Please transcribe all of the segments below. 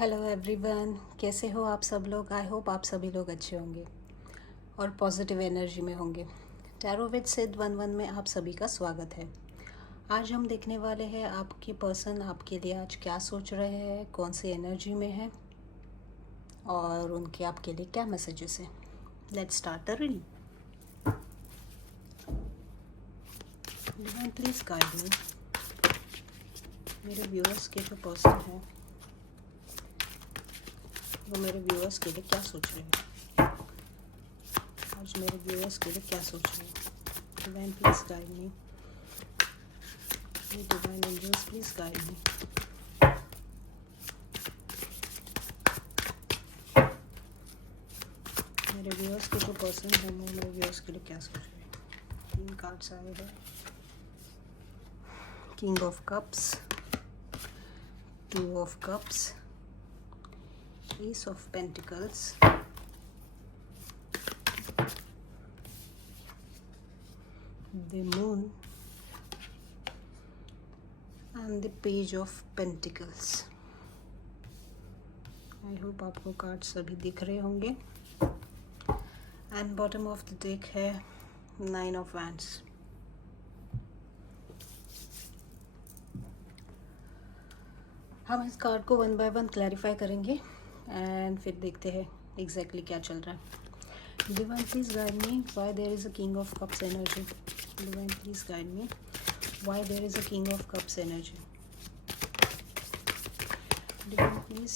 Hello everyone, कैसे हो आप सब लोग। आई होप आप सभी लोग अच्छे होंगे और पॉजिटिव एनर्जी में होंगे। टैरो विद सिद्ध 11 में आप सभी का स्वागत है। आज हम देखने वाले हैं आपके पर्सन आपके लिए आज क्या सोच रहे हैं, कौन सी एनर्जी में है और उनके आपके लिए क्या मैसेजेस हैं। Let's start the reading. Divine please guide me, मेरे व्यूअर्स के जो पर्सन है वो मेरे व्यूअर्स के लिए क्या सोच रहे हैं। आज मेरे व्यूअर्स के लिए क्या सोच रहे हैं। Divine please guide me, divine angels please guide me. मेरे व्यूअर्स के जो पर्सन है वो मेरे व्यूअर्स के लिए क्या सोच रहे हैं। 3 कार्ड्स आए हैं। King of cups, 2 of cups, S of pentacles, the moon and the page of pentacles. I hope आपको कार्ड सभी दिख रहे होंगे। And bottom of the deck है 9 ऑफ वैंड्स। हम इस कार्ड को 1 बाय 1 क्लैरिफाई करेंगे एंड फिर देखते हैं एग्जैक्टली क्या चल रहा है। Divine please guide me why there is a king of cups energy. Divine please guide me why there is a king of cups energy. Divine please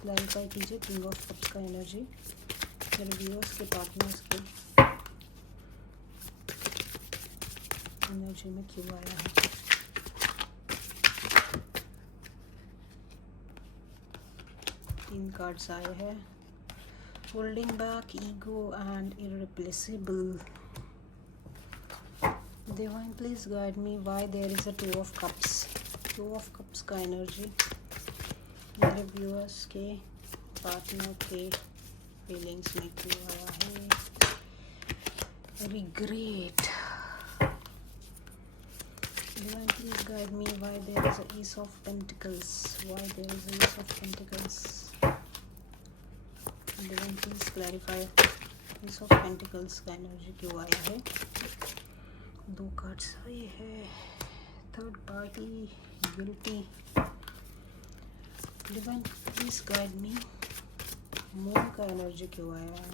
clarify कीजिए king of cups का energy मेरे viewers के partners के energy में क्यों आया है। तीन कार्ड्स आए हैं। Holding back, ego and irreplaceable. Divine please guide me why there is a 2 of cups. 2 of cups का एनर्जी मेरे व्यूअर्स के पार्टनर के फीलिंग्स में क्यों आया है। Regret. Divine please guide me why there is a ace of pentacles. Why there is a ace of pentacles. Divine please clarify ace of pentacles का energy क्यों आया है। 2 कार्ड्स आए हैं। Third party, guilty. Divine please guide me moon का energy क्यों आया है।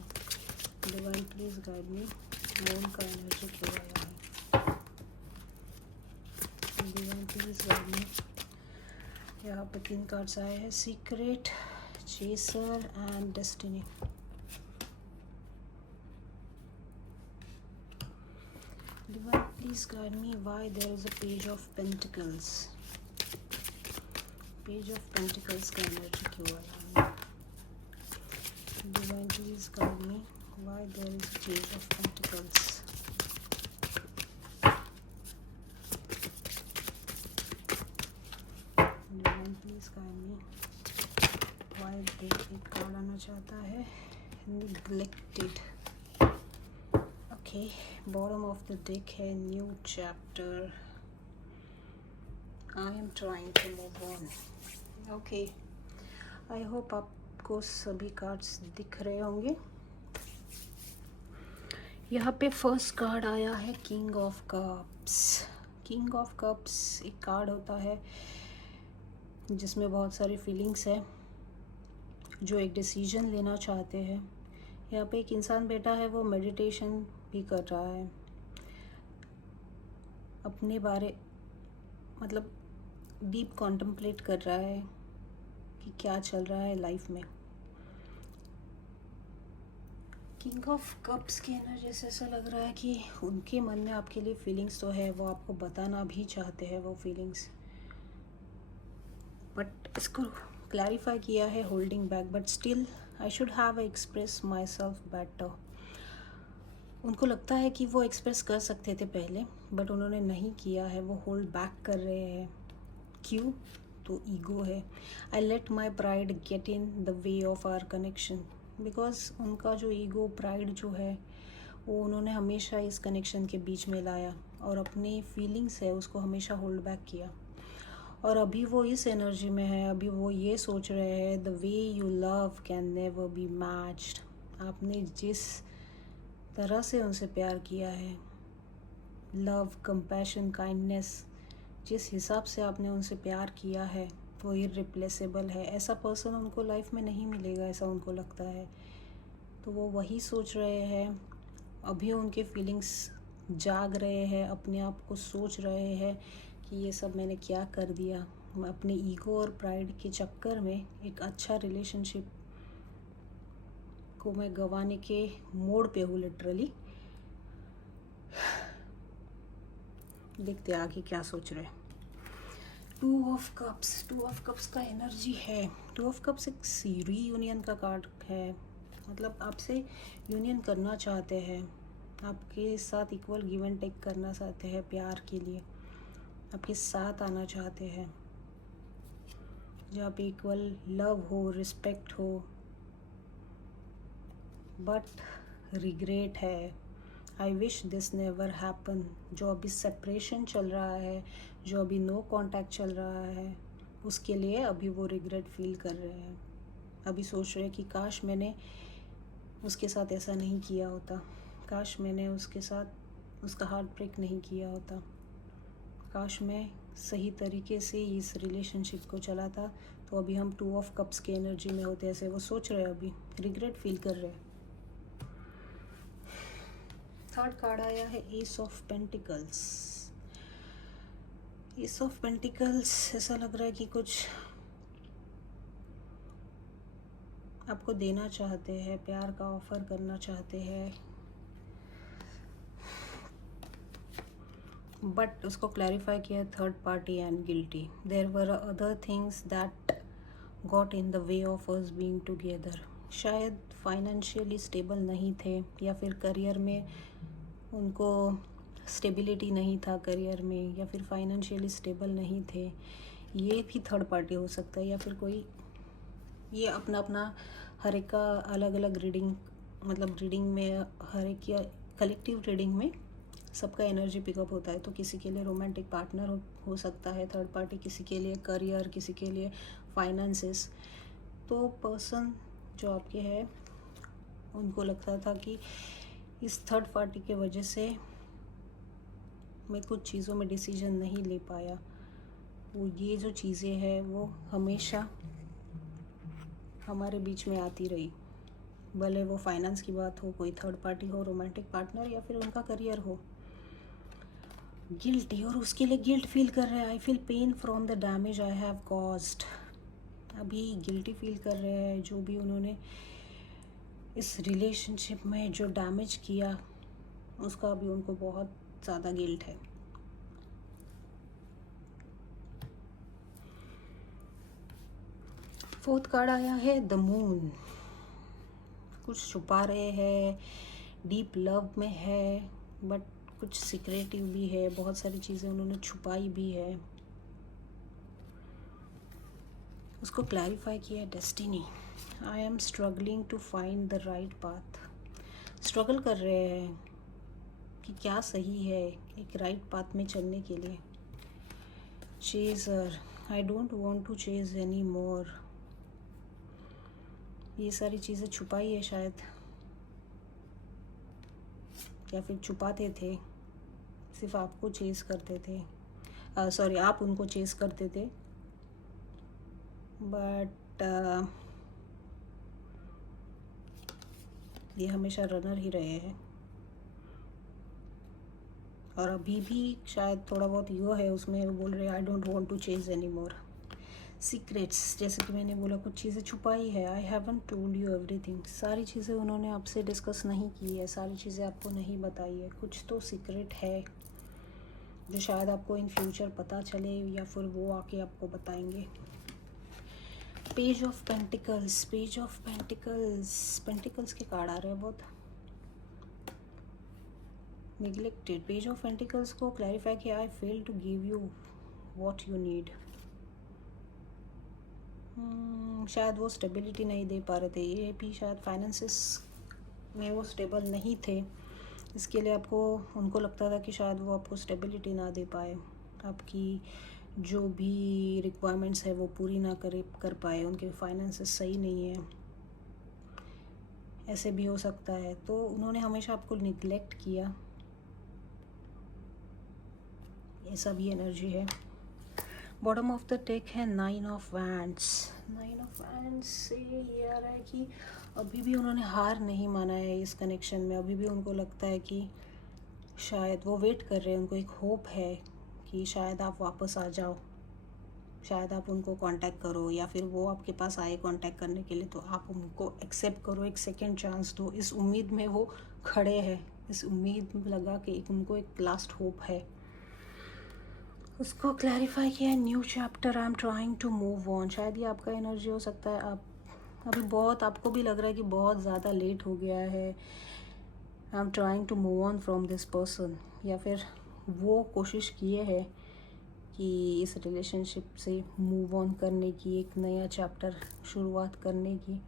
Divine please guide me moon का एनर्जी क्यों आया है। Divine please guide me. यहाँ पे 3 कार्ड्स आए हैं। Secret, chaser and destiny. Divine please guide me why there is a page of pentacles. Page of pentacles का एनर्जी क्यों आया है। Divine please guide me why there is a page of pentacles. Divine please guide me why एक card आना चाहता है। Neglected. Okay, bottom of the deck है new chapter. I am trying to move on. Okay, I hope आपको सभी cards दिख रहे होंगे। यहाँ पे फर्स्ट कार्ड आया है king of cups. King of cups एक कार्ड होता है जिसमें बहुत सारी फीलिंग्स है, जो एक डिसीजन लेना चाहते हैं। यहाँ पे एक इंसान बैठा है, वो मेडिटेशन भी कर रहा है, अपने बारे मतलब डीप कॉन्टम्पलेट कर रहा है कि क्या चल रहा है लाइफ में। किंग ऑफ कप्स की एनर्जी से ऐसा लग रहा है कि उनके मन में आपके लिए फीलिंग्स तो है, वो आपको बताना भी चाहते हैं वो फीलिंग्स, बट इसको क्लैरिफाई किया है holding back, but still I should have express my self better. उनको लगता है कि वो एक्सप्रेस कर सकते थे पहले, बट उन्होंने नहीं किया है, वो होल्ड बैक कर रहे हैं। क्यों? तो ईगो है। I let my pride get in the way of our connection, because उनका जो ईगो प्राइड जो है वो उन्होंने हमेशा इस कनेक्शन के बीच में लाया और अपनी फीलिंग्स है उसको हमेशा होल्ड बैक किया। और अभी वो इस एनर्जी में है, अभी वो ये सोच रहे हैं the way you love can never be matched. आपने जिस तरह से उनसे प्यार किया है, लव, कंपैशन, काइंडनेस, जिस हिसाब से आपने उनसे प्यार किया है वो इररिप्लेसेबल है। ऐसा पर्सन उनको लाइफ में नहीं मिलेगा, ऐसा उनको लगता है। तो वो वही सोच रहे हैं, अभी उनके फीलिंग्स जाग रहे हैं, अपने आप को सोच रहे हैं कि ये सब मैंने क्या कर दिया। मैं अपने ईगो और प्राइड के चक्कर में एक अच्छा रिलेशनशिप को मैं गंवाने के मोड़ पे हूँ लिटरली। देखते आगे क्या सोच रहे हैं। 2 ऑफ कप्स का एनर्जी है। 2 ऑफ कप्स एक रीयूनियन का कार्ड है, मतलब आपसे यूनियन करना चाहते हैं, आपके साथ इक्वल गिव एंड टेक करना चाहते हैं, प्यार के लिए आपके साथ आना चाहते हैं, जहाँ पे इक्वल लव हो, रिस्पेक्ट हो, बट रिग्रेट है। I wish this never happen. जो अभी सेपरेशन चल रहा है, जो अभी नो कांटेक्ट चल रहा है, उसके लिए अभी वो रिग्रेट फील कर रहे हैं। अभी सोच रहे हैं कि काश मैंने उसके साथ ऐसा नहीं किया होता, काश मैंने उसके साथ उसका हार्ट ब्रेक नहीं किया होता, काश मैं सही तरीके से इस रिलेशनशिप को चलाता तो अभी हम 2 ऑफ कप्स के एनर्जी में होते। ऐसे वो सोच रहे हैं, अभी रिग्रेट फील कर रहे हैं। थर्ड कार्ड आया है S of pentacles. S of pentacles ऐसा लग रहा है कि कुछ आपको देना चाहते हैं, प्यार का ऑफर करना चाहते हैं, बट उसको क्लैरिफाई किया third party and guilty. There were other things that got in the way of us being together. शायद फाइनेंशियली स्टेबल नहीं थे, या फिर करियर में उनको स्टेबिलिटी नहीं था करियर में, या फिर फाइनेंशियली स्टेबल नहीं थे। ये भी थर्ड पार्टी हो सकता है, या फिर कोई, ये अपना अपना हर एक का अलग अलग रीडिंग, मतलब रीडिंग में हर एक या कलेक्टिव रीडिंग में सबका एनर्जी पिकअप होता है। तो किसी के लिए रोमांटिक पार्टनर हो सकता है थर्ड पार्टी, किसी के लिए करियर, किसी के लिए फाइनेंसेस। तो पर्सन जो आपके है उनको लगता था कि इस थर्ड पार्टी के वजह से मैं कुछ चीज़ों में डिसीजन नहीं ले पाया। वो ये जो चीज़ें हैं वो हमेशा हमारे बीच में आती रही, भले वो फाइनेंस की बात हो, कोई थर्ड पार्टी हो, रोमांटिक पार्टनर, या फिर उनका करियर हो। गिल्टी, और उसके लिए गिल्ट फील कर रहे हैं। I feel pain from the damage I have caused. अभी गिल्टी फील कर रहे हैं, जो भी उन्होंने इस रिलेशनशिप में जो डैमेज किया उसका अभी उनको बहुत ज़्यादा गिल्ट है। फोर्थ कार्ड आया है द मून। कुछ छुपा रहे हैं, डीप लव में है, बट कुछ सीक्रेटिव भी है, बहुत सारी चीज़ें उन्होंने छुपाई भी है। उसको क्लैरिफाई किया destiny. I am struggling to find the right path. Struggle कर रहे हैं कि क्या सही है एक राइट पाथ में चलने के लिए। Chaser, I don't want to chase any more. ये सारी चीज़ें छुपाई है शायद, या फिर छुपाते थे, सिर्फ आपको चेज़ करते थे, सॉरी आप उनको चेज़ करते थे, बट ये हमेशा रनर ही रहे हैं। और अभी भी शायद थोड़ा बहुत ईगो है उसमें, वो बोल रहे हैं I don't want to chase any more. Secrets, जैसे कि मैंने बोला, कुछ चीज़ें छुपाई है। I haven't told you everything. सारी चीज़ें उन्होंने आपसे डिस्कस नहीं की है, सारी चीज़ें आपको नहीं बताई है। कुछ तो सीक्रेट है जो शायद आपको इन फ्यूचर पता चले, या फिर वो आके आपको बताएंगे। Page of pentacles, page of pentacles, pentacles के कार्ड आ रहे हैं बहुत। निगलेक्टेड, पेज ऑफ पेंटिकल्स को क्लैरिफाई किया, I fail to give you what you need. शायद वो स्टेबिलिटी नहीं दे पा रहे थे, ये भी शायद फाइनेंसेस में वो स्टेबल नहीं थे, इसके लिए आपको, उनको लगता था कि शायद वो आपको स्टेबिलिटी ना दे पाए, आपकी जो भी रिक्वायरमेंट्स है वो पूरी ना कर पाए, उनके फाइनेंसेस सही नहीं है, ऐसे भी हो सकता है। तो उन्होंने हमेशा आपको निगलेक्ट किया, ऐसा भी एनर्जी है। बॉटम ऑफ द टेक है 9 ऑफ वैंड्स। 9 ऑफ वैंड्स से ये आ रहा है कि अभी भी उन्होंने हार नहीं माना है इस कनेक्शन में। अभी भी उनको लगता है कि शायद वो वेट कर रहे हैं, उनको एक होप है कि शायद आप वापस आ जाओ, शायद आप उनको कांटेक्ट करो, या फिर वो आपके पास आए कांटेक्ट करने के लिए तो आप उनको एक्सेप्ट करो, एक सेकेंड चांस दो। इस उम्मीद में वो खड़े हैं, इस उम्मीद लगा कि उनको एक लास्ट होप है। उसको क्लैरिफाई किया है, new chapter, I am trying to move on. शायद ये आपका एनर्जी हो सकता है। आप अभी बहुत, आपको भी लग रहा है कि बहुत ज़्यादा लेट हो गया है, I am trying to move on from this person, या फिर वो कोशिश किए है कि इस रिलेशनशिप से मूव ऑन करने की, एक नया चैप्टर शुरुआत करने की,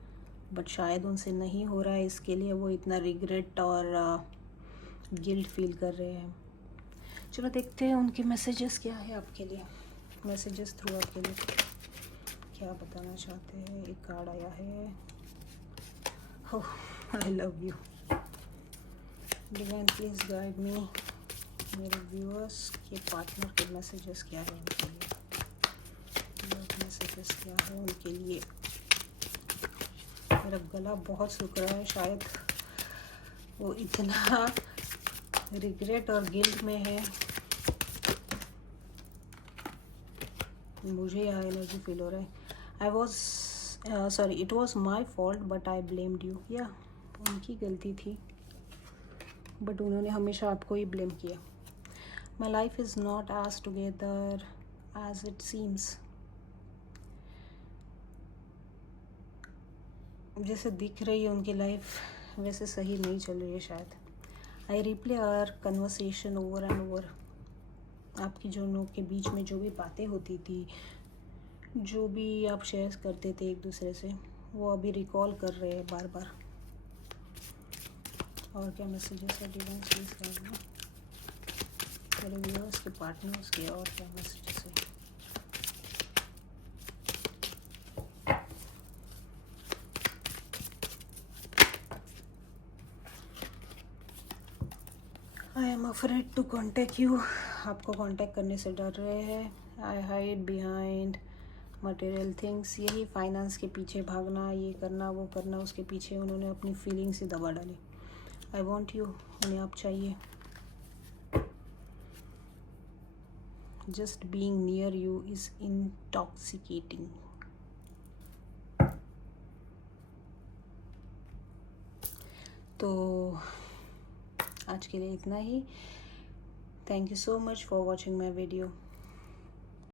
बट शायद उनसे नहीं हो रहा है। इसके लिए वो इतना रिग्रेट और गिल्ट फील कर रहे हैं। चलो देखते हैं उनके मैसेजेस क्या है आपके लिए, मैसेजेस थ्रू आपके लिए क्या बताना चाहते हैं। एक कार्ड आया है, oh I love you. Divine please guide me, मेरे व्यूअर्स के पार्टनर के मैसेजेस क्या है उनके लिए, मैसेजेस क्या है उनके लिए। मेरा गला बहुत सूख रहा है, शायद वो इतना रिग्रेट और गिल्ट में है, मुझे यहाँ एनर्जी फील हो रहा है। I was sorry, it was my fault but I blamed you, या उनकी गलती थी बट उन्होंने हमेशा आपको ही ब्लेम किया। My life is not as together as it seems, जैसे दिख रही है उनकी लाइफ वैसे सही नहीं चल रही है शायद। I replay our conversation over and over, आपकी जो लोग के बीच में जो भी बातें होती थी, जो भी आप शेयर करते थे एक दूसरे से, वो अभी रिकॉल कर रहे हैं बार बार। और क्या मैसेजेस है डिवाइन प्लीज गाइड मी, मेरे व्यूअर्स के पार्टनर्स के, और क्या मैसेजेस है। I am afraid to contact you, आपको कांटेक्ट करने से डर रहे हैं। I hide behind material things, यही फाइनेंस के पीछे भागना, ये करना वो करना, उसके पीछे उन्होंने अपनी फीलिंग्स ही दबा डाली। आई वॉन्ट यू, उन्हें आप चाहिए। Just being near you is intoxicating. तो आज के लिए इतना ही। Thank you so much for watching my video.